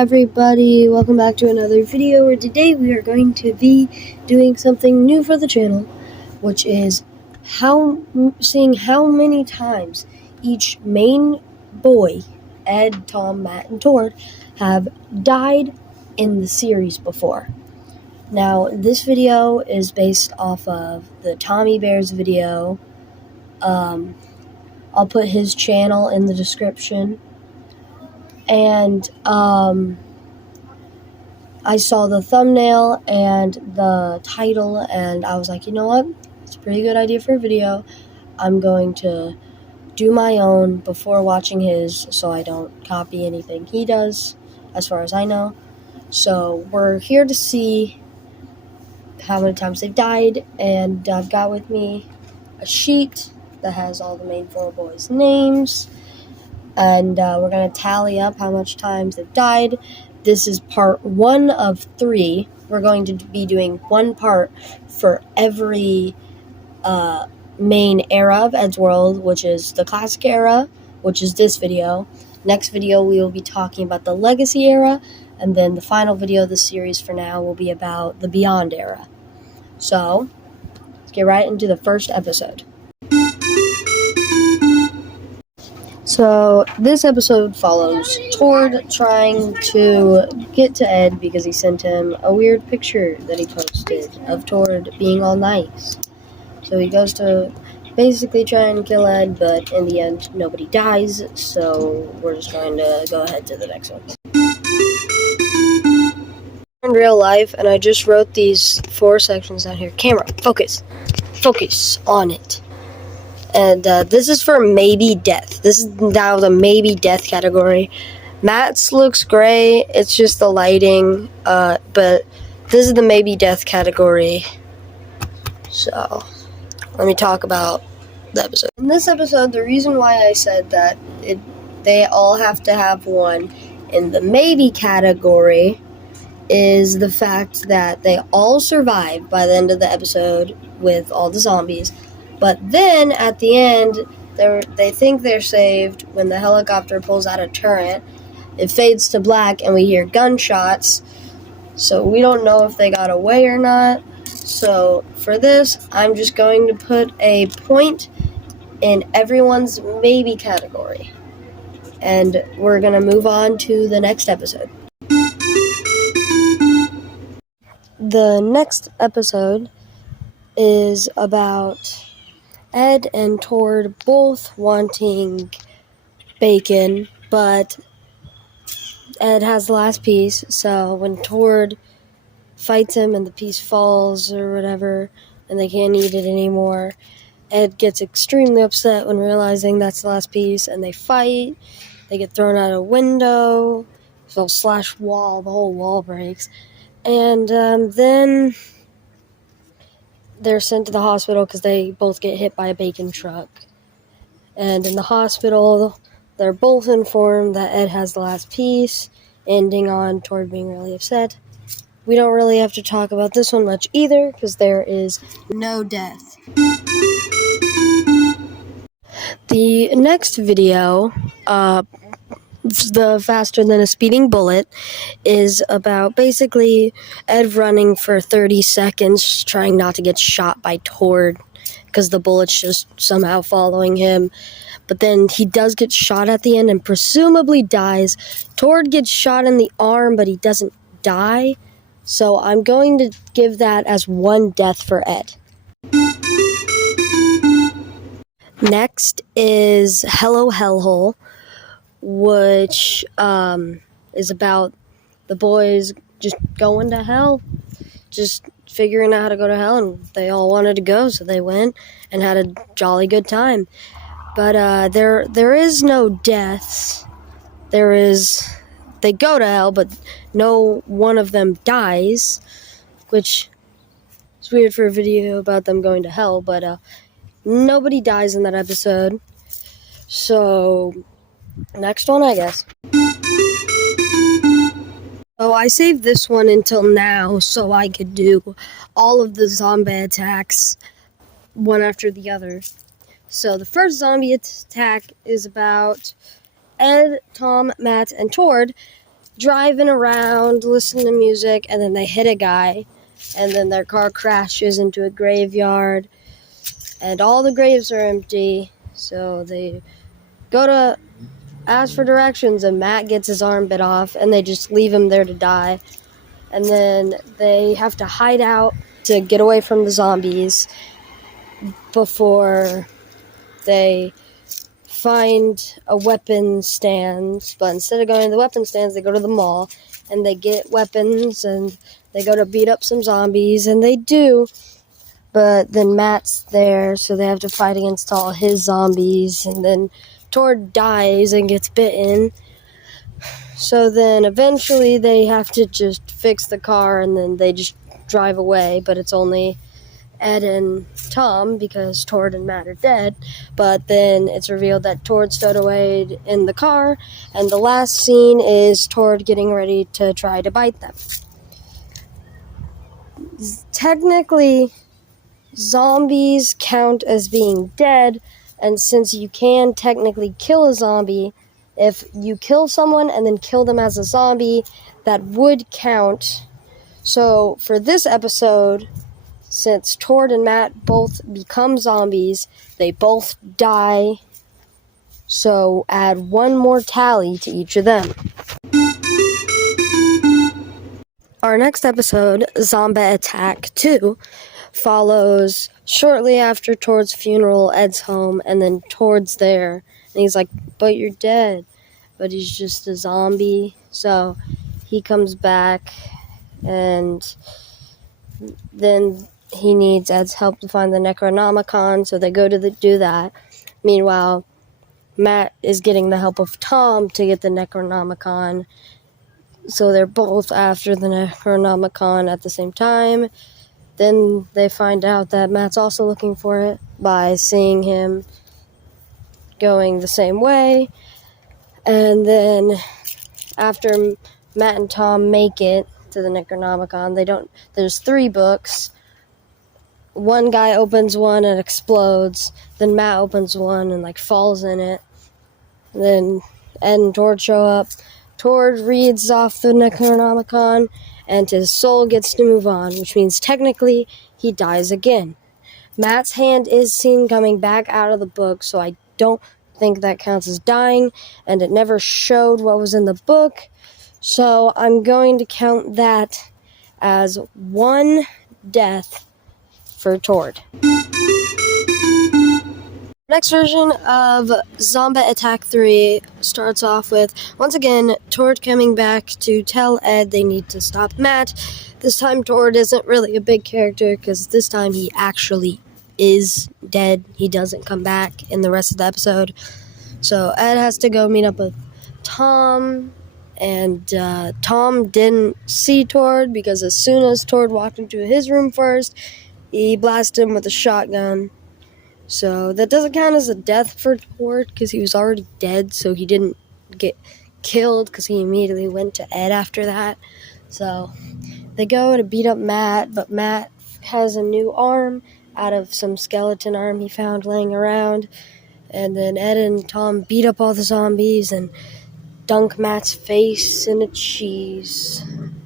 everybody, welcome back to another video where today we are going to be doing something new for the channel, which is seeing how many times each main boy, Ed, Tom, Matt, and Tord, have died in the series before. Now, this video is based off of the Tommy Bears video. I'll put his channel in the description. And I saw the thumbnail and the title, and I was like, you know what? It's a pretty good idea for a video. I'm going to do my own before watching his, so I don't copy anything he does, as far as I know. So we're here to see how many times they've died, and I've got with me a sheet that has all the main four boys' names. And we're going to tally up how much times they've died. This is part 1 of 3. We're going to be doing one part for every main era of Eddsworld, which is the classic era, which is this video. Next video, we will be talking about the legacy era, and then the final video of the series for now will be about the beyond era. So, let's get right into the first episode. So, this episode follows Tord trying to get to Ed because he sent him a weird picture that he posted of Tord being all nice. So he goes to basically try and kill Ed, but in the end, nobody dies, so we're just going to go ahead to the next one. In real life, and I just wrote these 4 sections down here. Camera, focus. Focus on it. And this is for maybe death. This is now the maybe death category. Matt's looks gray. It's just the lighting. But this is the maybe death category. So, let me talk about the episode. In this episode, the reason why I said that they all have to have one in the maybe category is the fact that they all survive by the end of the episode with all the zombies. But then, at the end, they think they're saved when the helicopter pulls out a turret. It fades to black, and we hear gunshots. So we don't know if they got away or not. So for this, I'm just going to put a point in everyone's maybe category. And we're going to move on to the next episode. The next episode is about Ed and Tord both wanting bacon, but Ed has the last piece, so when Tord fights him and the piece falls or whatever, and they can't eat it anymore, Ed gets extremely upset when realizing that's the last piece, and they fight. They get thrown out a window, so slash wall, the whole wall breaks, and then they're sent to the hospital because they both get hit by a bacon truck. And in the hospital, they're both informed that Ed has the last piece, ending on Tord being really upset. We don't really have to talk about this one much either, because there is no death. The next video, the faster than a speeding bullet, is about basically Ed running for 30 seconds trying not to get shot by Tord because the bullet's just somehow following him. But then he does get shot at the end and presumably dies. Tord gets shot in the arm, but he doesn't die. So I'm going to give that as 1 death for Ed. Next is Hello Hellhole, which is about the boys just going to hell, just figuring out how to go to hell, and they all wanted to go, so they went and had a jolly good time. But there is no deaths. They go to hell, but no one of them dies, which is weird for a video about them going to hell, but nobody dies in that episode. So next one, I guess. So I saved this one until now so I could do all of the zombie attacks one after the other. So the first zombie attack is about Ed, Tom, Matt, and Tord driving around, listening to music, and then they hit a guy, and then their car crashes into a graveyard, and all the graves are empty, so they go to ask for directions, and Matt gets his arm bit off, and they just leave him there to die. And then they have to hide out to get away from the zombies before they find a weapon stand. But instead of going to the weapon stands, they go to the mall, and they get weapons, and they go to beat up some zombies, and they do. But then Matt's there, so they have to fight against all his zombies, and then Tord dies and gets bitten. So then eventually they have to just fix the car, and then they just drive away, but it's only Ed and Tom because Tord and Matt are dead. But then it's revealed that Tord stowed away in the car, and the last scene is Tord getting ready to try to bite them. Technically, zombies count as being dead, and since you can technically kill a zombie, if you kill someone and then kill them as a zombie, that would count. So for this episode, since Tord and Matt both become zombies, they both die, so add one more tally to each of them. Our next episode, Zombie Attack 2, follows shortly after Tord's funeral. Ed's home, and then Tord's there, and he's like, but you're dead. But he's just a zombie, so he comes back, and then he needs Ed's help to find the Necronomicon, so they go to do that. Meanwhile, Matt is getting the help of Tom to get the Necronomicon, so they're both after the Necronomicon at the same time. Then they find out that Matt's also looking for it by seeing him going the same way. And then after Matt and Tom make it to the Necronomicon, there's 3 books. One guy opens one and explodes. Then Matt opens one and falls in it. And then Ed and Tord show up. Tord reads off the Necronomicon, and his soul gets to move on, which means technically he dies again. Matt's hand is seen coming back out of the book, so I don't think that counts as dying, and it never showed what was in the book, so I'm going to count that as 1 death for Tord. Next version of Zombie Attack 3 starts off with, once again, Tord coming back to tell Ed they need to stop Matt. This time Tord isn't really a big character because this time he actually is dead. He doesn't come back in the rest of the episode. So Ed has to go meet up with Tom, and Tom didn't see Tord because as soon as Tord walked into his room first, he blasted him with a shotgun. So that doesn't count as a death for Tord because he was already dead, so he didn't get killed because he immediately went to Ed after that. So they go to beat up Matt, but Matt has a new arm out of some skeleton arm he found laying around. And then Ed and Tom beat up all the zombies and dunk Matt's face in a cheese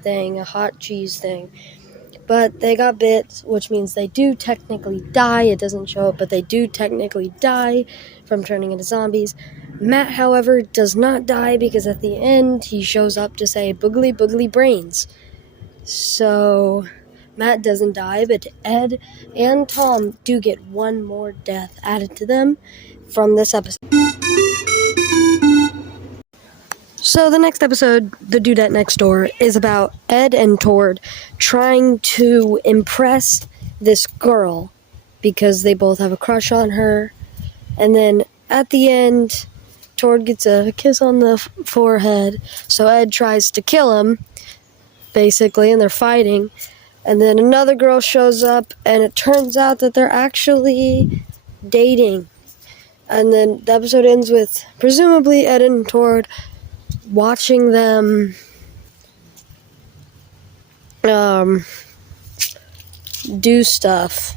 thing, a hot cheese thing. But they got bit, which means they do technically die. It doesn't show up, but they do technically die from turning into zombies. Matt, however, does not die because at the end he shows up to say boogly boogly brains. So Matt doesn't die, but Ed and Tom do get 1 more death added to them from this episode. So the next episode, The Dudette Next Door, is about Ed and Tord trying to impress this girl because they both have a crush on her. And then at the end, Tord gets a kiss on the forehead, so Ed tries to kill him, basically, and they're fighting. And then another girl shows up, and it turns out that they're actually dating. And then the episode ends with, presumably, Ed and Tord watching them do stuff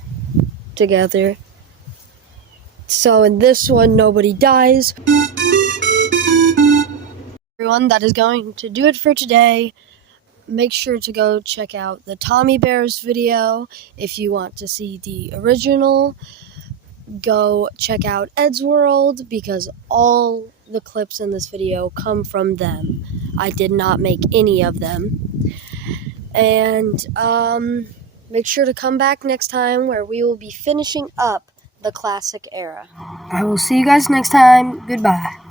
together. So in this one, nobody dies. Everyone, that is going to do it for today. Make sure to go check out the Tommy Bears video if you want to see the original. Go check out Eddsworld because all the clips in this video come from them. I did not make any of them. And make sure to come back next time where we will be finishing up the classic era. I will see you guys next time. Goodbye.